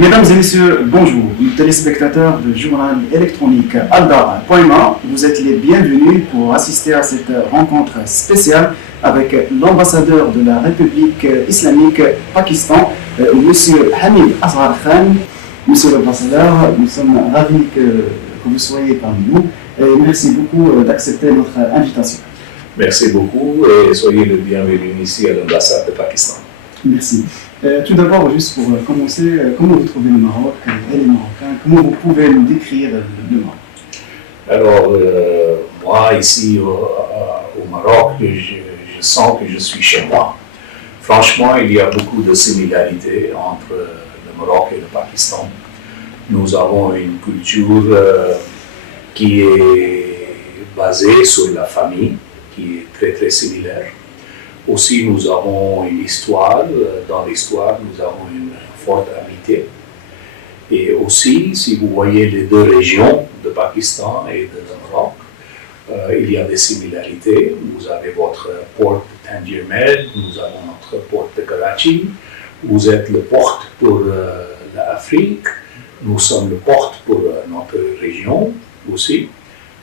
Mesdames et messieurs, bonjour, téléspectateurs du journal électronique Aldara.ma. Vous êtes les bienvenus pour assister à cette rencontre spéciale avec l'ambassadeur de la République islamique Pakistan, Monsieur Hamid Asghar Khan. Monsieur l'ambassadeur, nous sommes ravis que vous soyez parmi nous et merci beaucoup d'accepter notre invitation. Merci beaucoup et soyez le bienvenu ici à l'ambassade de Pakistan. Merci. Tout d'abord, juste pour commencer, comment vous trouvez le Maroc et les Marocains? Comment vous pouvez nous décrire le Maroc? Alors, moi, ici au Maroc, je sens que je suis chez moi. Franchement, il y a beaucoup de similarités entre le Maroc et le Pakistan. Nous avons une culture qui est basée sur la famille, qui est très très similaire. Aussi, nous avons une histoire. Dans l'histoire, nous avons une forte amitié. Et aussi, si vous voyez les deux régions de Pakistan et de Maroc, il y a des similarités. Vous avez votre port de Tangier Med, nous avons notre port de Karachi. Vous êtes le porte pour l'Afrique. Nous sommes le porte pour notre région aussi.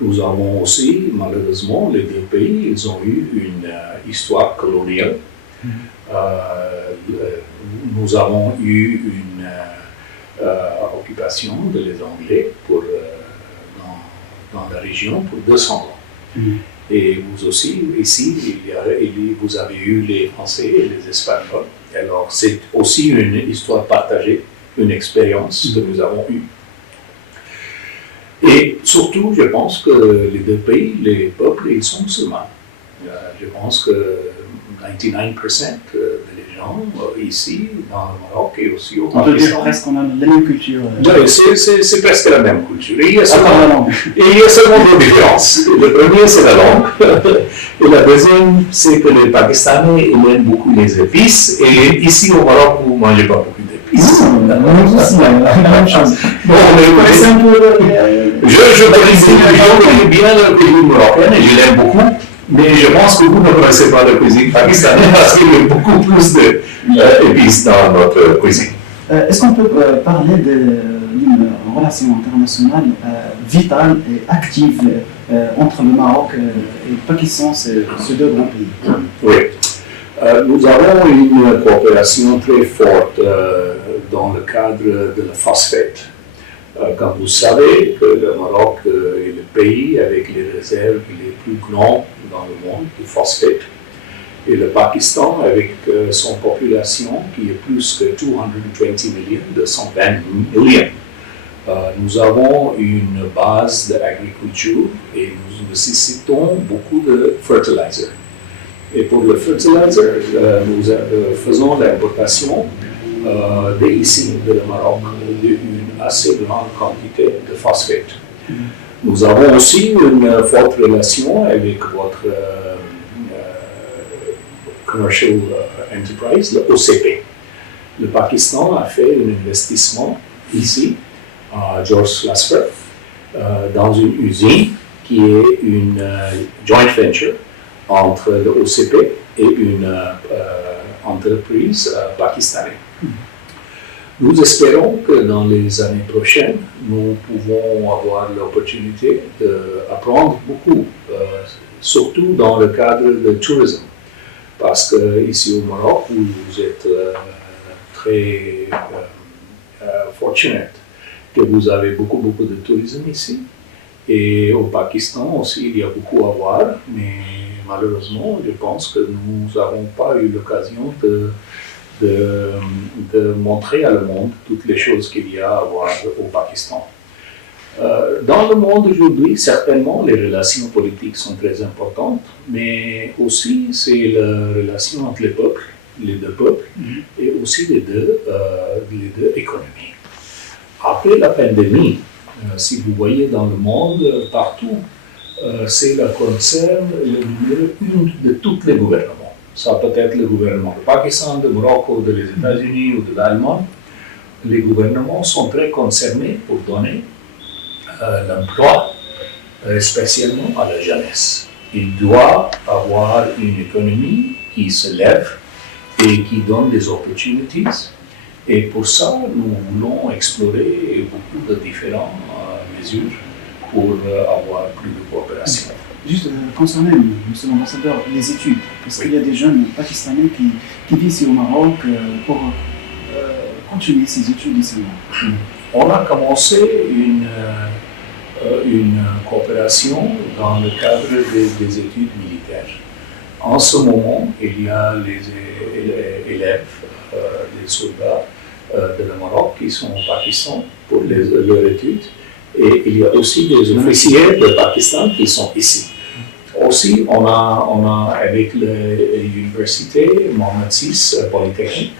Nous avons aussi, malheureusement, les deux pays, ils ont eu une histoire coloniale. Nous avons eu une occupation des Anglais dans la région pour 200 ans. Et vous aussi, ici, vous avez eu les Français et les Espagnols. Alors, c'est aussi une histoire partagée, une expérience que nous avons eue. Et surtout, je pense que les deux pays, les peuples, ils sont musulmans. Je pense que 99% des gens ici, dans le Maroc et aussi au Pakistan. On peut dire presque qu'on a la même culture. Oui, c'est presque la même culture. Et il y a seulement deux différences. Le premier, c'est la langue. Et la deuxième, c'est que les Pakistanais aiment beaucoup les épices. Et ici au Maroc, vous ne mangez pas beaucoup d'épices. La même chose. Bon, je connais bien la cuisine marocaine et je l'aime beaucoup, mais je pense que vous ne connaissez pas la cuisine pakistanaise parce qu'il y a beaucoup plus d'épices dans notre cuisine. Est-ce qu'on peut parler d'une relation internationale vitale et active entre le Maroc et le Pakistan, ces deux grands pays? Oui. Nous avons une coopération très forte dans le cadre de la phosphate. Comme vous savez, que le Maroc est le pays avec les réserves les plus grandes dans le monde de phosphate. Et le Pakistan, avec son population qui est plus que 220 millions, 220 millions, nous avons une base d'agriculture et nous nécessitons beaucoup de fertilizer. Et pour le fertilizer, nous faisons l'importation d'ici, de Maroc, d'une assez grande quantité de phosphate. Nous avons aussi une forte relation avec votre commercial enterprise, le OCP. Le Pakistan a fait un investissement ici, à George Lasper, dans une usine qui est une joint venture entre le OCP et une entreprise pakistanaise. Nous espérons que dans les années prochaines, nous pouvons avoir l'opportunité d'apprendre beaucoup, surtout dans le cadre du tourisme. Parce que ici au Maroc, vous êtes très fortunate que vous avez beaucoup de tourisme ici. Et au Pakistan aussi, il y a beaucoup à voir, mais malheureusement, je pense que nous n'avons pas eu l'occasion de montrer à le monde toutes les choses qu'il y a à voir au Pakistan. Dans le monde aujourd'hui, certainement, les relations politiques sont très importantes, mais aussi c'est la relation entre les deux peuples, et aussi les deux économies. Après la pandémie, si vous voyez dans le monde, partout, c'est le concerne le numéro 1 de tous les gouvernements. Ça peut être le gouvernement du Pakistan, du Maroc, des États-Unis ou de l'Allemagne. Les gouvernements sont très concernés pour donner l'emploi, spécialement à la jeunesse. Il doit avoir une économie qui se lève et qui donne des opportunités Et pour ça, nous voulons explorer beaucoup de différentes mesures pour avoir plus de coopération. Juste concernant, monsieur l'ambassadeur, les études, parce qu'il y a des jeunes pakistanais qui vivent ici au Maroc pour continuer ces études ici au Maroc. On a commencé une coopération dans le cadre des études militaires. En ce moment, il y a les élèves, les soldats de le Maroc qui sont au Pakistan pour leurs études. Et il y a aussi des officiers de Pakistan qui sont ici. Aussi, on a avec l'université Mohammed VI Polytechnique,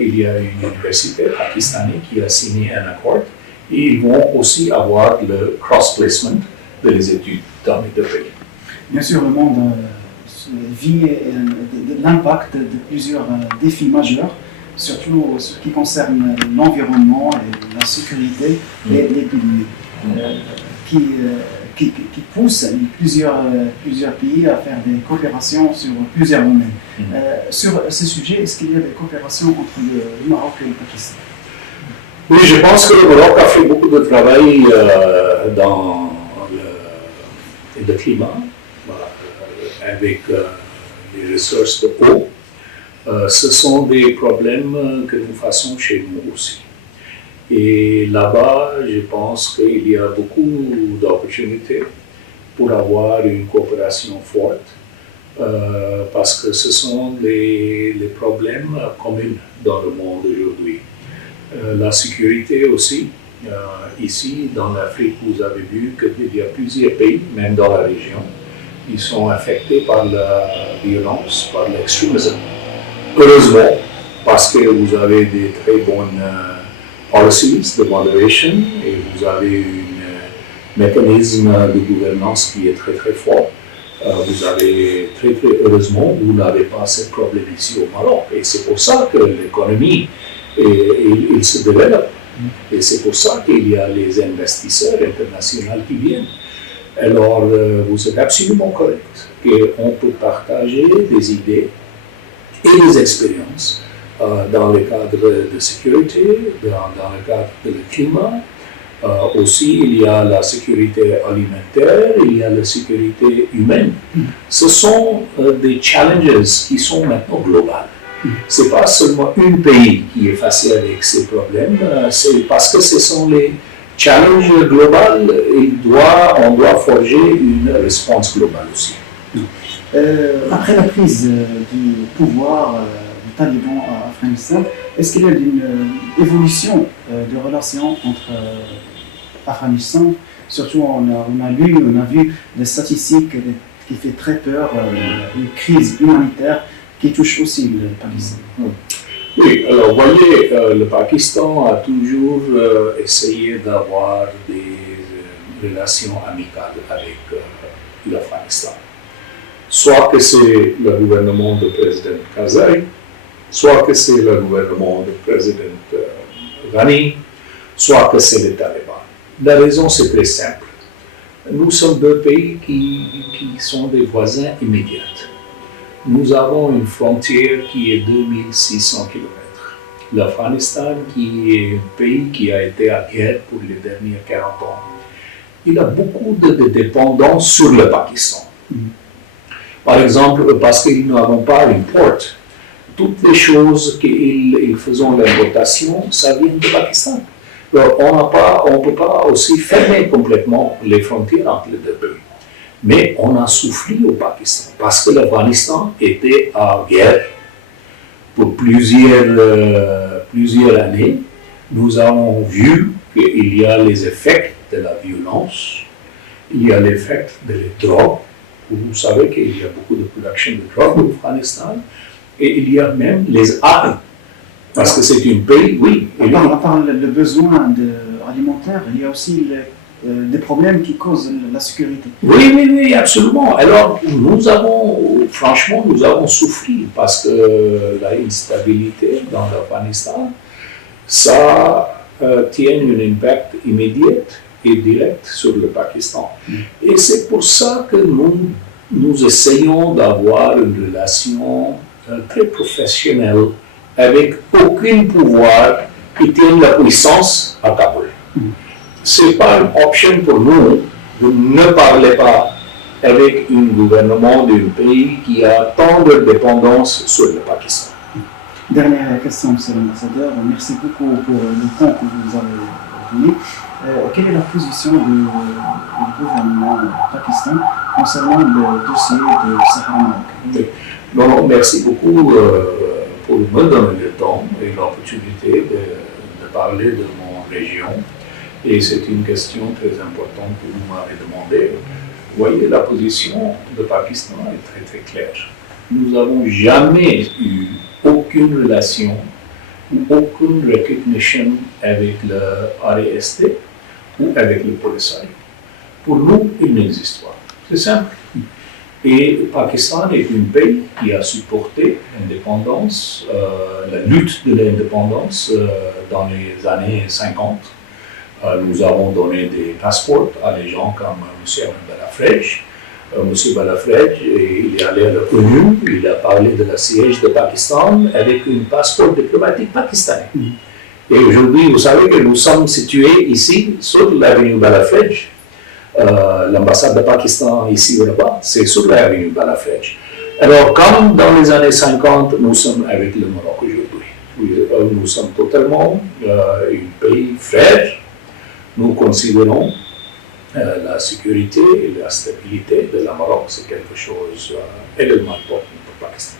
il y a une université pakistanaise qui a signé un accord et ils vont aussi avoir le cross-placement des études dans les deux pays. Bien sûr, le monde vit l'impact de plusieurs défis majeurs, surtout ce qui concerne l'environnement et la sécurité et l'épidémie, qui poussent plusieurs pays à faire des coopérations sur plusieurs domaines. Sur ce sujet, est-ce qu'il y a des coopérations entre le Maroc et le Pakistan? Oui, je pense que le Maroc a fait beaucoup de travail dans le climat, avec les ressources de eau. Ce sont des problèmes que nous faisons chez nous aussi. Et là-bas, je pense qu'il y a beaucoup d'opportunités pour avoir une coopération forte, parce que ce sont les problèmes communs dans le monde aujourd'hui. La sécurité aussi. Ici, dans l'Afrique, vous avez vu qu'il y a plusieurs pays, même dans la région, qui sont affectés par la violence, par l'extrémisme. Heureusement, parce que vous avez des très bonnes policies de moderation et vous avez un mécanisme de gouvernance qui est très très fort. Vous avez très heureusement, vous n'avez pas ce problème ici au Maroc. Et c'est pour ça que l'économie il se développe. Et c'est pour ça qu'il y a les investisseurs internationaux qui viennent. Alors, vous êtes absolument correct qu'on peut partager des idées et des expériences dans le cadre de sécurité, dans le cadre de climat. Aussi, il y a la sécurité alimentaire, il y a la sécurité humaine. Ce sont des challenges qui sont maintenant globaux. Ce n'est pas seulement un pays qui est facile avec ces problèmes, c'est parce que ce sont les challenges globaux, on doit forger une réponse globale aussi. Après la prise du pouvoir du Taliban à Afghanistan, est-ce qu'il y a une évolution de relations entre Afghanistan? Surtout, on a vu des statistiques qui fait très peur, une crise humanitaire qui touche aussi le Pakistan. Oui, alors voyez, le Pakistan a toujours essayé d'avoir des relations amicales avec l'Afghanistan. Soit que c'est le gouvernement du président Karzai, soit que c'est le gouvernement du président Ghani, soit que c'est les talibans. La raison, c'est très simple. Nous sommes deux pays qui sont des voisins immédiats. Nous avons une frontière qui est 2600 km. L'Afghanistan, qui est un pays qui a été à guerre pour les derniers 40 ans, il a beaucoup de dépendance sur le Pakistan. Par exemple, parce qu'ils n'ont pas une porte, toutes les choses qu'ils font l'importation, ça vient du Pakistan. Alors, on ne peut pas aussi fermer complètement les frontières entre les deux pays. Mais on a souffert au Pakistan parce que l'Afghanistan était en guerre pour plusieurs années. Nous avons vu qu'il y a les effets de la violence, il y a l'effet de la drogue. Vous savez qu'il y a beaucoup de production de drogue au Afghanistan et il y a même les armes. Parce que c'est un pays, oui. À part le besoin alimentaire, il y a aussi des problèmes qui causent la sécurité. Oui, absolument. Alors, nous avons souffert parce que l'instabilité dans l'Afghanistan, ça tient un impact immédiat et direct sur le Pakistan. Et c'est pour ça que nous essayons d'avoir une relation très professionnelle avec aucun pouvoir qui tienne la puissance à Kaboul. Ce n'est pas une option pour nous de ne parler pas avec un gouvernement d'un pays qui a tant de dépendance sur le Pakistan. Dernière question, Monsieur l'ambassadeur. Merci beaucoup pour le temps que vous nous avez donné. Quelle est la position du gouvernement pakistan concernant le dossier de Sahara marocain? Non, merci beaucoup pour me donner le temps et l'opportunité de parler de mon région. Et c'est une question très importante que vous m'avez demandé. Vous voyez, la position du Pakistan est très très claire. Nous n'avons jamais eu aucune relation ou aucune recognition avec le RST ou avec le Polisario. Pour nous, il n'existe pas. C'est simple. Et le Pakistan est un pays qui a supporté l'indépendance, la lutte de l'indépendance dans les années 50. Nous avons donné des passeports à des gens comme M. Balafrej. M. Balafrej, il est allé à l'ONU, il a parlé de la siège de Pakistan avec un passeport diplomatique pakistanais. Et aujourd'hui, vous savez que nous sommes situés ici, sur l'avenue Balafrej. L'ambassade de Pakistan ici ou là-bas, c'est sur l'avenue Balafrej. Alors, comme dans les années 50, nous sommes avec le Maroc aujourd'hui. Nous sommes totalement un pays frère. Nous considérons la sécurité et la stabilité de la Maroc, c'est quelque chose également important pour le Pakistan.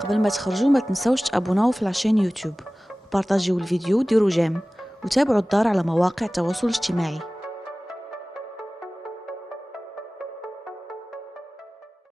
قبل ما تخرجوا ما تنسوش تابوناو في العشان يوتيوب وبارطاجيو الفيديو وديروا جيم وتابعوا الدار على مواقع التواصل الاجتماعي.